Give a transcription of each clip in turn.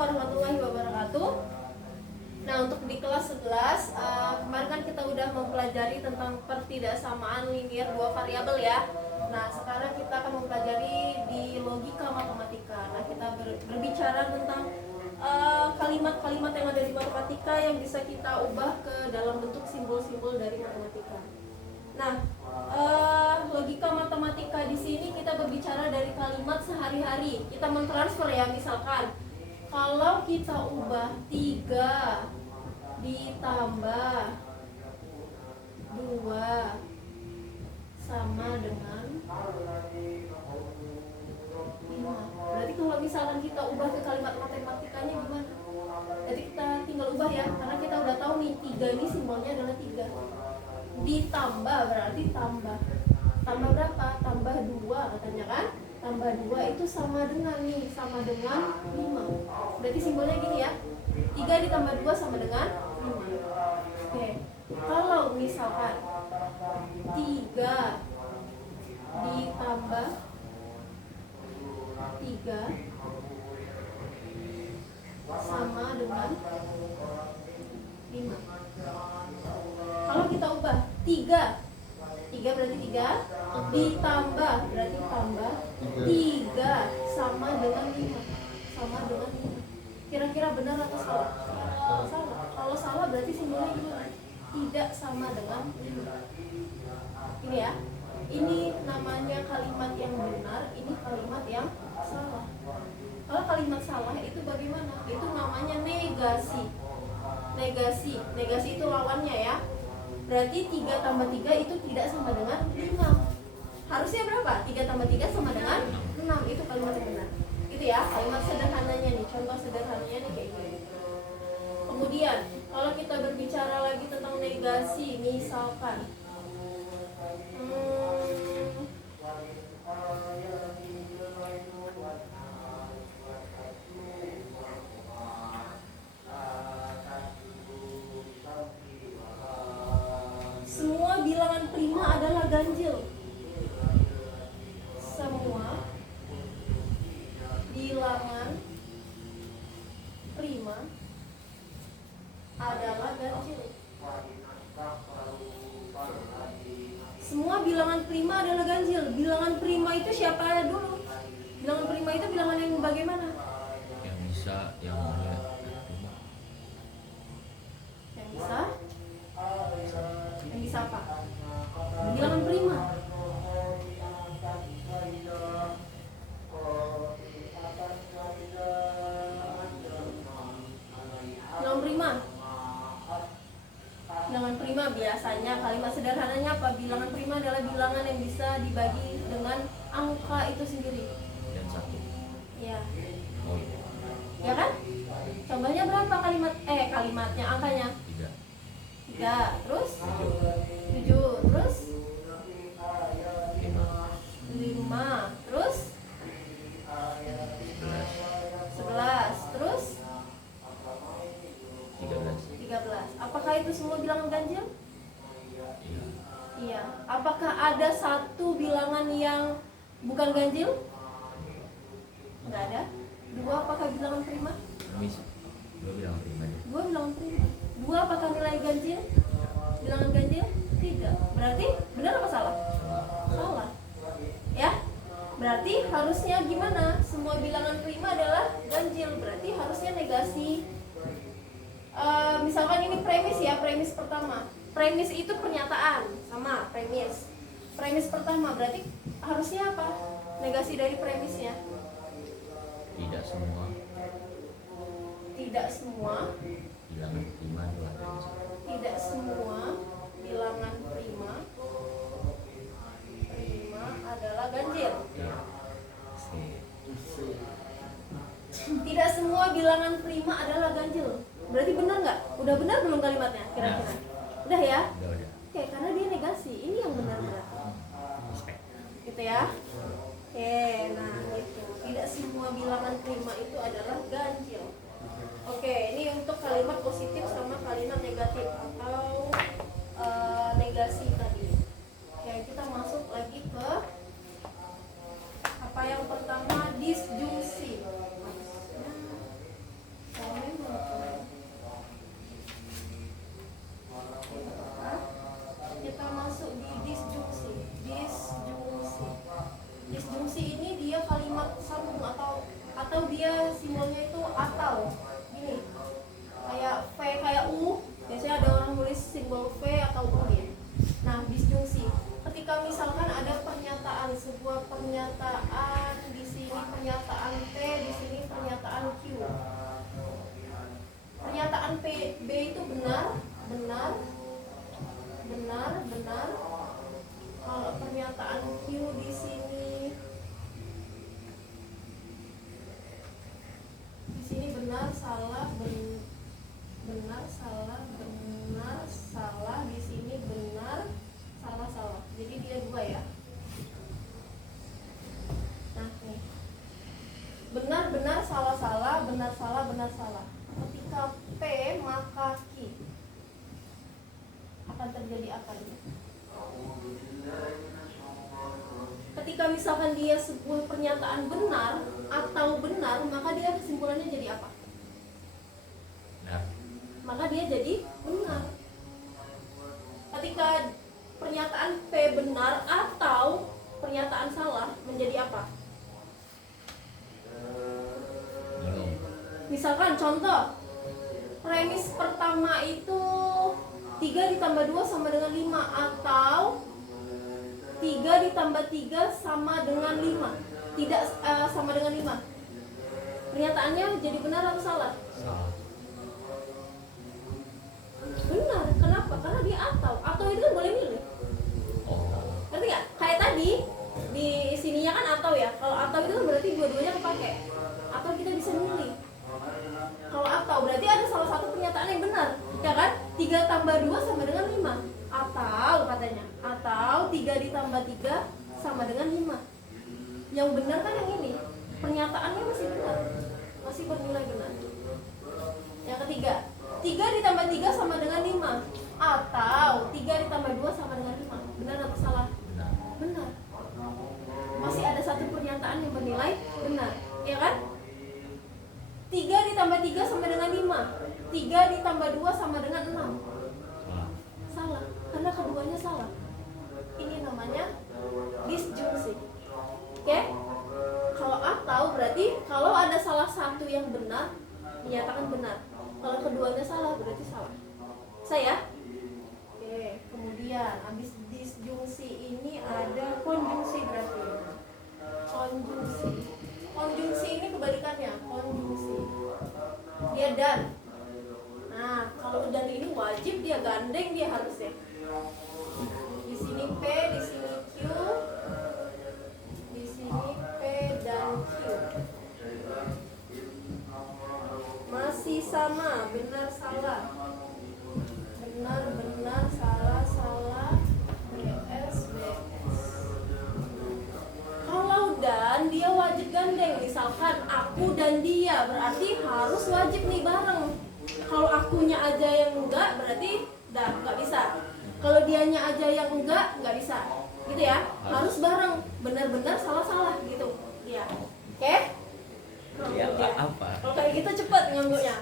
warahmatullahi wabarakatuh. Nah, untuk di kelas 11 kemarin kan kita udah mempelajari tentang pertidaksamaan linier dua variabel ya. Nah, sekarang kita akan mempelajari di logika matematika. Nah, kita berbicara tentang kalimat-kalimat yang ada di matematika yang bisa kita ubah ke dalam bentuk simbol-simbol dari matematika. Nah, logika matematika di sini kita berbicara dari kalimat sehari-hari. Kita mentransfer ya, misalkan kalau kita ubah 3 ditambah 2 sama dengan 5. Berarti kalau misalkan kita ubah ke kalimat matematikanya gimana? Jadi kita tinggal ubah ya, karena kita udah tahu nih 3 ini simbolnya adalah 3. Ditambah berarti tambah berapa? Tambah 2 katanya kan? Tambah 2 itu sama dengan 5. Berarti simbolnya gini ya, 3 ditambah 2 sama dengan 5. Oke, kalau misalkan 3 ditambah 3 sama dengan 5. Kalau kita ubah 3 berarti 3 ditambah berarti tambah 3 sama dengan 5. Kira-kira benar atau salah? Salah. Kalau salah berarti simbolnya gimana? Tidak sama dengan 5. Ini ya, ini namanya kalimat yang benar, ini kalimat yang salah. Kalau kalimat salah itu bagaimana? Itu namanya negasi. Negasi itu lawannya ya. Berarti 3 tambah 3 itu tidak sama dengan 5. Harusnya berapa? 3 tambah 3 sama dengan 6. Itu kalimat yang benar. Itu ya, kalimat sederhananya nih. Contoh sederhananya nih kayak gini. Kemudian, kalau kita berbicara lagi tentang negasi, misalkan semua bilangan prima adalah ganjil. Semua bilangan prima adalah ganjil. Semua bilangan prima adalah ganjil. Bilangan prima itu siapa dulu? Bilangan prima itu bilangan yang bagaimana? Yang bisa, yang boleh. Yang bisa apa? Bilangan prima. Bilangan prima biasanya kalimat sederhananya apa? Bilangan prima adalah bilangan yang bisa dibagi dengan angka itu sendiri. Dan 1. Ya. Oh iya. Ya kan? Contohnya berapa kalimatnya, angkanya? 3. Terus? 7. Terus? 5. Terus? 11. Terus? 13. Apakah itu semua bilangan ganjil? Iya. Apakah ada satu bilangan yang bukan ganjil? Enggak ada. 2 apakah bilangan prima? Bisa. 2 bilangan prima. 2 bilangan prima. 2 apakah nilai ganjil? Bilangan ganjil? Tidak. Berarti benar apa salah? Salah. Ya? Berarti harusnya gimana? Semua bilangan prima adalah ganjil. Berarti harusnya negasi. Misalkan ini premis ya, premis pertama. Premis itu pernyataan, sama premis. Premis pertama berarti harusnya apa? Negasi dari premisnya. Tidak semua bilangan prima adalah ganjil. Tidak semua bilangan prima adalah ganjil. Tidak semua bilangan prima adalah ganjil. Berarti benar nggak? Udah benar belum kalimatnya kira-kira? Udah ya? Udah. Oke, karena dia negasi. Ini yang benar berarti. Gitu ya? Oke, nah gitu. Tidak semua bilangan prima itu adalah ganjil. Oke, ini untuk kalimat positif sama kalimat negatif atau negasi tadi. Oke, kita masuk lagi ke apa yang pertama, disjungsi. B itu benar, benar, benar, benar. Kalau pernyataan Q di sini benar, salah, benar, salah, benar, salah. Di sini benar, salah, salah. Jadi dia dua ya. Nah, nih. Benar, benar, salah, salah, benar, salah, benar, salah. Ketika P maka Q akan terjadi apa ini? Ketika misalkan dia sebuah pernyataan benar atau benar, maka dia kesimpulannya jadi apa? Benar. Maka dia jadi benar. Ketika pernyataan P benar atau pernyataan salah, menjadi apa? Belum. Misalkan contoh, premis pertama itu 3 ditambah 2 sama dengan 5, atau 3 ditambah 3 sama dengan 5. Tidak sama dengan 5. Pernyataannya jadi benar atau salah? Salah. Benar. Kenapa? Karena dia atau itu kan boleh milih. Oh. Ngerti nggak? Kayak tadi di sininya kan atau ya. Kalau atau itu kan berarti dua-duanya kepake. Atau kita bisa milih. Kalau atau berarti ada salah satu pernyataan yang benar, ya kan? 3 tambah 2 sama dengan 5. Atau katanya, atau 3 ditambah 3 sama dengan 5. Yang benar kan yang ini. Pernyataannya masih benar. Masih bernilai benar. Yang ketiga, 3 ditambah 3 sama dengan 5. Atau 3 ditambah 2 sama dengan 5. Benar atau salah? Benar. Benar. Masih ada satu pernyataan yang bernilai benar, ya kan? 3 ditambah 3 sama dengan 5. 3 ditambah 2 sama dengan 6. Salah. Salah, karena keduanya salah. Ini namanya disjungsi. Oke? Kalau atau berarti kalau ada salah satu yang benar, dinyatakan benar. Kalau keduanya salah, berarti salah. Saya? Oke, kemudian habis disjungsi ini ada konjungsi berarti. Konjungsi. Konjungsi ini kebalikannya, konjungsi. Dia dan. Nah, kalau dan ini wajib dia gandeng, dia harus ya. Di sini P, di sini Q. Di sini P dan Q. Masih sama, benar salah. Benar, benar, salah, salah. BS, BS. Kalau dan dia wajib gandeng, misalkan aku dan dia, berarti harus wajib nih bareng. Kalau akunya aja yang enggak, berarti dah nggak bisa. Kalau dianya aja yang enggak bisa, gitu ya. Harus bareng, benar-benar salah-salah gitu. Ya, oke? Ya apa? Kalau kayak gitu cepet ngambilnya.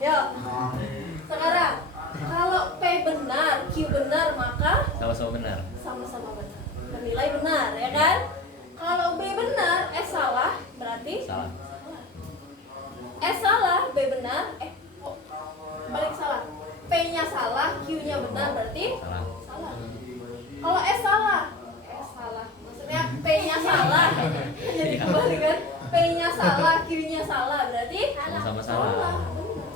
Yuk. Sekarang, kalau P benar, Q benar, maka Sama-sama benar. sama-sama benar. Bernilai benar, ya kan? Kalau B benar, S salah, berarti Salah. S salah, B benar, balik salah. P-nya salah, Q-nya benar, berarti Salah. salah. Kalau S salah, maksudnya P-nya salah, jadi kembali kan? P-nya salah, Q-nya salah, berarti Sama-sama salah. Benar.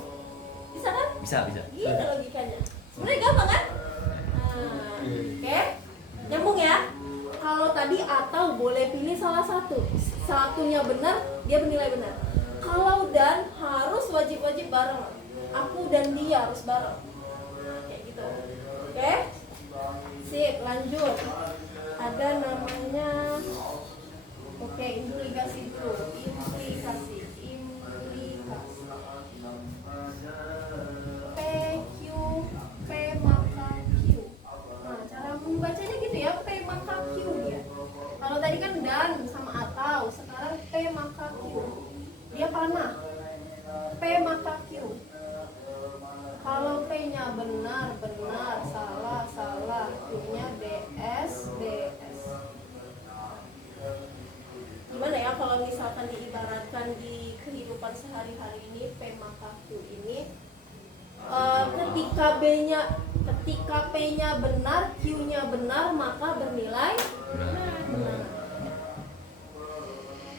Bisa kan? Bisa. Gini logikanya. Sebenarnya gampang kan? Nah, oke. Nyambung ya. Kalau tadi atau boleh pilih salah satu. Satunya benar, dia bernilai benar. Kalau dan harus wajib-wajib bareng. Aku dan dia harus bareng. Kayak gitu. Oke? Sip, lanjut. Ada namanya implikasi dulu. Implikasi. P, Q, P maka Q. Nah, cara membacanya gitu ya, P maka Q dia. Kalau tadi kan dan sama atau, sekarang P maka Q. Dia panah. P maka Q. Kalau P-nya benar, salah, Q-nya BS. Gimana ya kalau misalkan diibaratkan di kehidupan sehari-hari ini, P maka Q ini ketika P-nya benar, Q-nya benar, maka bernilai benar.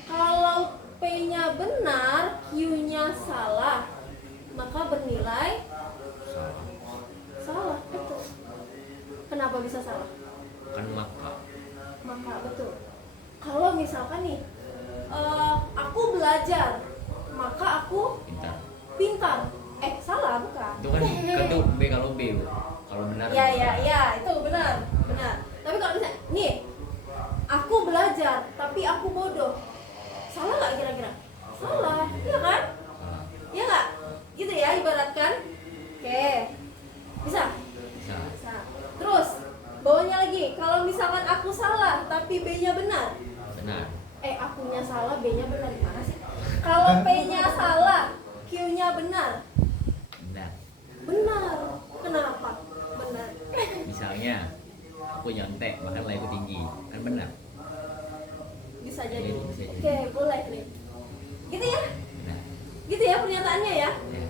Kalau P-nya benar, Q-nya salah, maka bernilai Salah. salah. Betul. Kenapa bisa salah? Kan maka. Maka betul. Kalau misalkan nih aku belajar maka aku Pintar. pintar. Salah bukan? Itu kan tuh B kalau B, Bu. Kalau benar. Ya, itu benar. Tapi kalau misalnya nih, aku belajar tapi aku bodoh. Salah nggak kira-kira? Salah, iya kan? Salah. Iya nggak? Gitu ya ibaratkan. Oke. Bisa? Bisa. Bisa. Terus bawahnya lagi, kalau misalkan aku salah tapi B-nya benar. Benar. Akunya salah, B-nya benar, gimana sih? Kalau P-nya salah, Q-nya benar. Benar. Benar. Kenapa? Benar. Misalnya aku nyontek bahkan nilaiku tinggi, kan benar. Bisa jadi. Bisa jadi. Oke, boleh nih. Gitu ya? Benar. Gitu ya pernyataannya ya. Ya.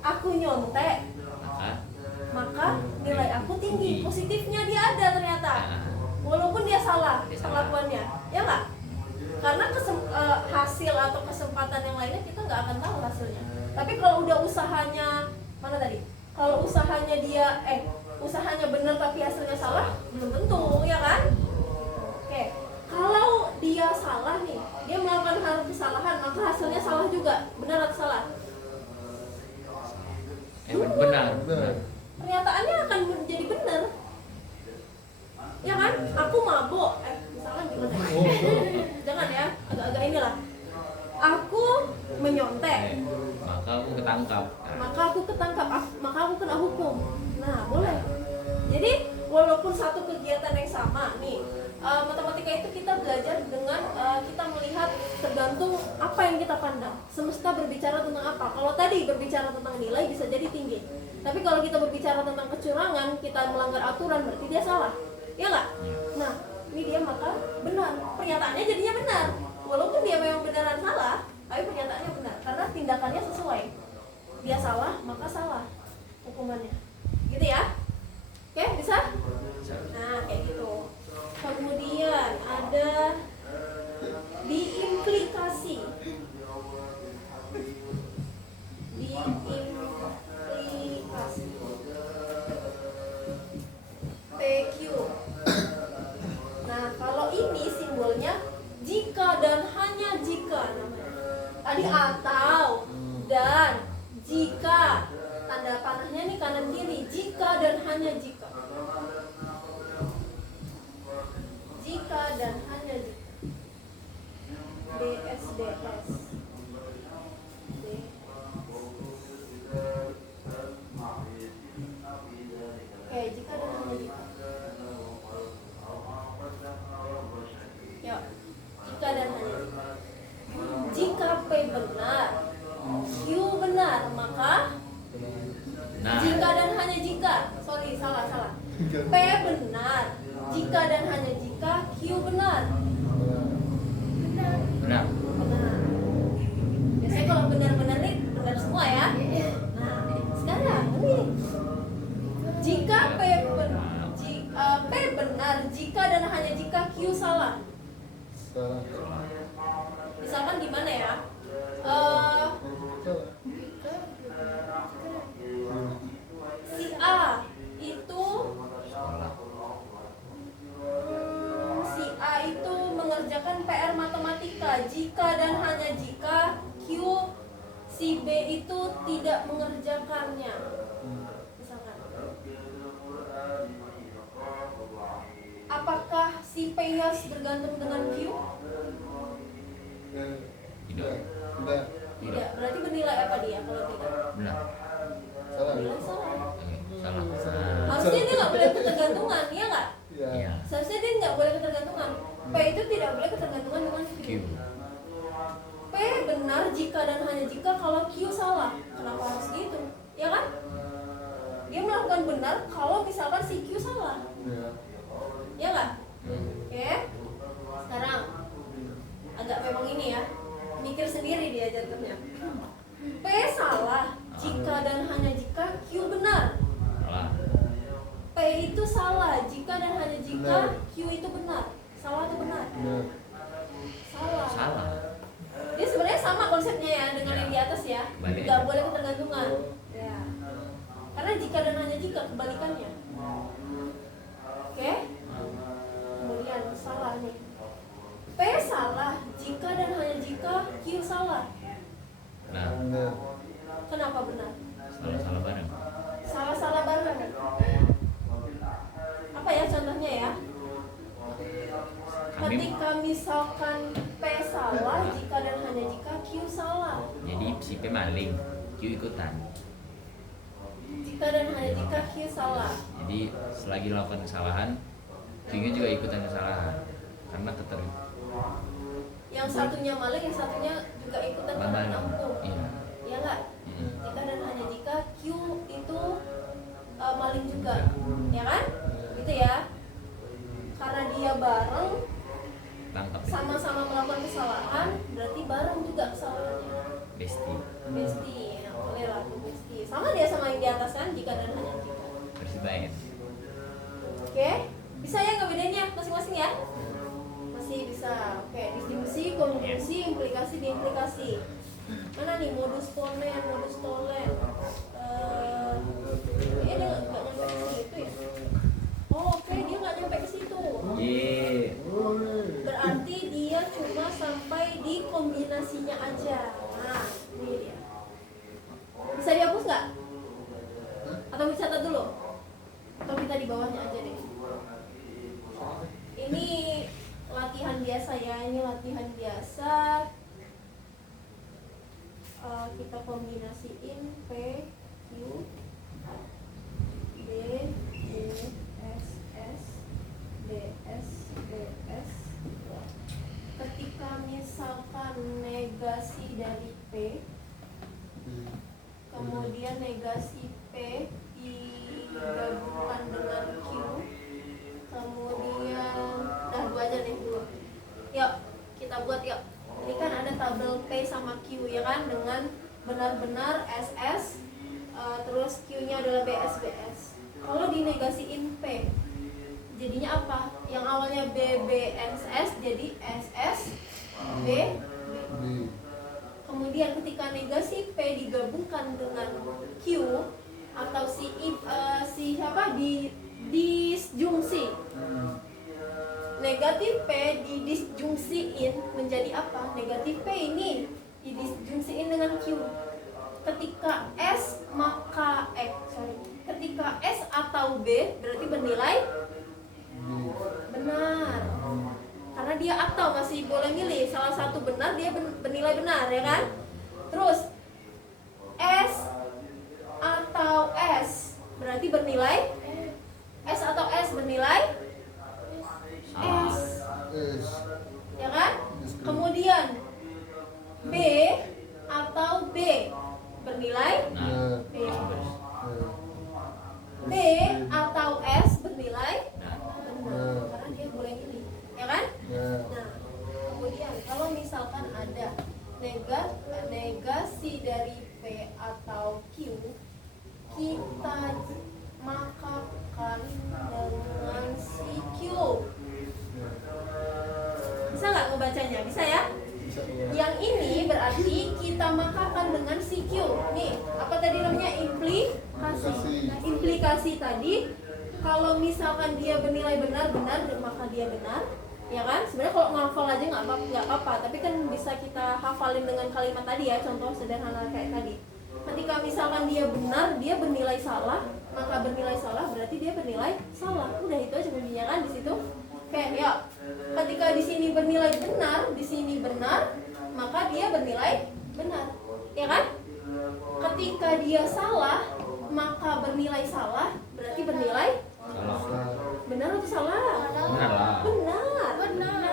Aku nyontek, maka nilai aku tinggi. Positifnya dia ada ternyata. Nah, Walaupun dia salah Dia salah. perlakuannya. Ya nggak? Karena hasil atau kesempatan yang lainnya kita nggak akan tahu hasilnya. Tapi kalau udah usahanya, mana tadi? Kalau usahanya dia usahanya benar tapi hasilnya salah, belum tentu, ya kan? Oke. Kalau dia salah nih, dia melakukan hal kesalahan, maka hasilnya salah juga. Benar atau salah? benar. Pernyataannya akan menjadi benar. Ya kan? Aku mabok. Misalkan gimana ya? Jangan ya, agak-agak inilah. Aku menyontek. Maka aku ketangkap. Maka aku ketangkap, maka aku kena hukum. Nah, boleh. Jadi walaupun satu kegiatan yang sama nih, matematika itu kita belajar dengan kita melihat tergantung apa yang kita pandang. Semesta berbicara tentang apa? Kalau tadi berbicara tentang nilai bisa jadi tinggi. Tapi kalau kita berbicara tentang kecurangan, kita melanggar aturan, berarti dia salah. Ya nggak? Nah, ini dia maka benar. Pernyataannya jadinya benar. Walaupun dia memang beneran salah, tapi pernyataannya benar karena tindakannya sesuai. Dia salah, maka salah hukumannya. Gitu ya? Oke, bisa? Nah, kayak gitu. Kemudian ada diimplikasi. Diimplikasi. PQ. Nah, kalau ini simbolnya jika dan hanya jika namanya. Tadi atau dan jika, tanda panahnya nih kanan kiri, jika dan hanya jika. Jika dan hanya jika. DSDS. Oke, jika dan hanya jika. Ya, jika dan hanya jika. Jika P benar, Q benar, maka Nah, jika dan hanya jika, sorry salah. P benar, jika dan hanya jika, Q benar. benar. Benar. Biasanya kalau benar-benar nih benar semua ya. Nah, sekarang nih, jika P benar, jika dan hanya jika Q salah. Misalkan gimana ya? Si A itu mengerjakan PR matematika jika dan hanya jika Q si B itu tidak mengerjakannya. Misalkan. Apakah si P harus bergantung dengan Q? Tidak. Tidak. Berarti bernilai apa dia kalau tidak? Benar. Bernilai salah. Oke, salah. Harusnya dia nggak boleh ketergantungan, ya nggak? Iya. Seharusnya dia nggak boleh ketergantungan. P itu tidak boleh ketergantungan dengan Q. P benar jika dan hanya jika kalau Q salah. Kenapa harus gitu? Ya kan? Dia melakukan benar kalau misalkan si Q salah. Ya nggak? Oke. Sekarang agak memang ini ya, mikir sendiri dia jatuhnya. P salah jika dan hanya jika Q benar. Salah. P itu salah jika dan hanya jika Q itu benar. Salah atau benar? Salah. Salah. Dia sebenarnya sama konsepnya ya dengan yang di atas ya. Balik Nggak aja. boleh ketergantungan. kebalikannya. Oke? Kemudian salah nih. P salah jika dan hanya jika Q salah. Nah, Kenapa benar? salah-salah bareng. Salah-salah bareng. Apa ya contohnya ya? Kami Ketika misalkan P salah jika dan hanya jika Q salah. jadi si P maling, Q ikutan. Jika dan hanya jika Q salah. Jadi selagi melakukan kesalahan, Q juga ikutan kesalahan karena Yang satunya maling, yang satunya juga ikutan karena Maling. nampung. Iya. Ya enggak? Mm-mm. Jika dan hanya jika Q itu maling juga, ya kan? Gitu ya. Karena dia bareng, Tangkap ya. sama-sama melakukan kesalahan, berarti bareng juga kesalahannya. Besti Besti, nah, boleh lah tuh besti. Sama dia sama yang di atas kan, jika dan hanya jika. Persibayan. Oke, bisa ya ngebedainnya masing-masing ya? Masih bisa. Oke, distribusi, konjugasi, implikasi, diimplikasi. Mana nih modus ponen, modus tolen? Dia nggak nyampe ke situ ya? Oh, oke, dia nggak nyampe ke situ. Ye. Berarti dia cuma sampai di kombinasinya aja. Nah, ini dia. Bisa dihapus nggak? Atau dicatat dulu? Atau kita di bawahnya aja deh. Ini latihan biasa ya, ini latihan biasa. Kita kombinasiin P, Q, B, D, S, S, D, S, D, S. Ketika misalkan negasi dari P, kemudian negasi P digabungkan dengan Q, kemudian dua aja deh dulu. Yuk, kita buat yuk. Ini kan ada tabel P sama Q ya kan, dengan benar-benar SS, terus Q-nya adalah BS BS. Kalau dinegasiin P, jadinya apa? Yang awalnya B B S S jadi SS B B. Kemudian ketika negasi P digabungkan dengan Q atau si siapa di disjungsi, negatif P didisjungsiin menjadi apa? Negatif P ini didisjungsiin dengan Q. Ketika S maka ketika S atau B berarti bernilai benar. Karena dia atau masih boleh milih salah satu benar, dia bernilai benar ya kan? Terus S atau S berarti bernilai S atau S bernilai S. Ya kan? Kemudian B atau B bernilai Nah, B. B atau S bernilai benar. Karena dia boleh milih, ya kan? Nah, kemudian kalau misalkan ada negasi dari P atau Q, kita makakan dengan si Q. Bisa nggak ngebacanya? Bisa ya? Yang ini berarti kita makakan dengan si Q. Nih, apa tadi namanya? Implikasi. Implikasi tadi, kalau misalkan dia bernilai benar, maka dia benar. Ya kan? Sebenarnya kalau ngafal aja nggak apa-apa, tapi kan bisa kita hafalin dengan kalimat tadi ya, contoh sederhana kayak tadi. Ketika misalkan dia benar, dia bernilai salah, maka bernilai salah berarti dia bernilai salah. Udah itu aja kuncinya kan di situ. Kayak ya, ketika di sini bernilai benar, di sini benar, maka dia bernilai benar. Ya kan? Ketika dia salah, maka bernilai salah berarti bernilai salah. benar atau salah? Benar lah. Benar.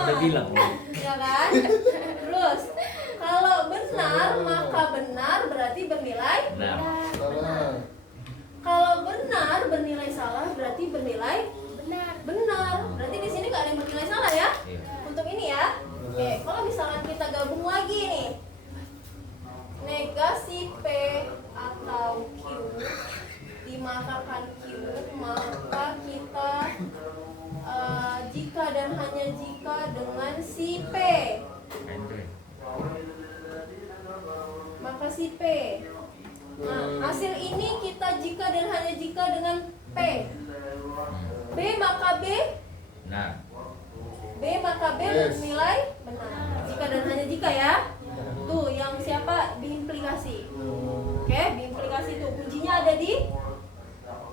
Udah bilang loh. Ya kan? Terus kalau benar maka benar berarti bernilai Nah, kalau benar bernilai salah berarti bernilai benar. Berarti di sini nggak ada yang bernilai salah ya? iya. Untuk ini ya. Oke, kalau misalkan kita gabung lagi nih, negasi P atau Q dimakakan Q, maka kita jika dan hanya jika dengan si P, Andre. maka si P Nah, hasil ini kita jika dan hanya jika dengan P. B maka B, Benar. B maka B bernilai benar. Jika dan hanya jika ya. Tuh yang siapa diimplikasi. Oke, diimplikasi tuh kuncinya ada di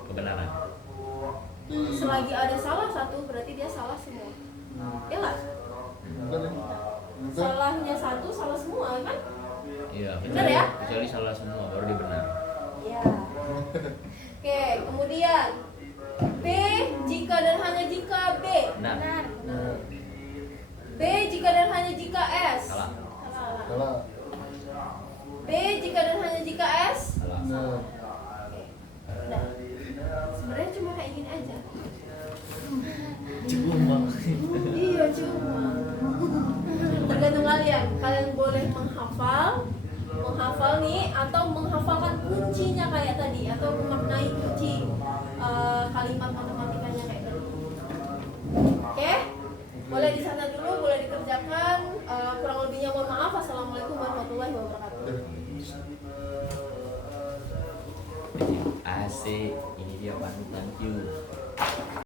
Kebenaran. selagi ada salah satu berarti dia salah semua. Ya nggak? Salahnya satu salah semua kan? Iya, Benar ya? kecuali salah semua baru dia benar. Ya. Oke, kemudian B jika dan hanya jika B. Benar. B jika dan hanya jika S. Salah. Salah. B jika dan hanya jika S. Salah. Oke. Udah. Sebenarnya cuma kayak gini aja. Cuma. Iya cuma. Tergantung kalian. Kalian boleh menghafal nih atau menghafalkan kuncinya kayak tadi atau memaknai kunci kalimat matematikanya kayak tadi. Oke? Boleh dicatat dulu, boleh dikerjakan. Kurang lebihnya mohon maaf. Assalamualaikum warahmatullahi wabarakatuh. Asik, ini dia panutan Q.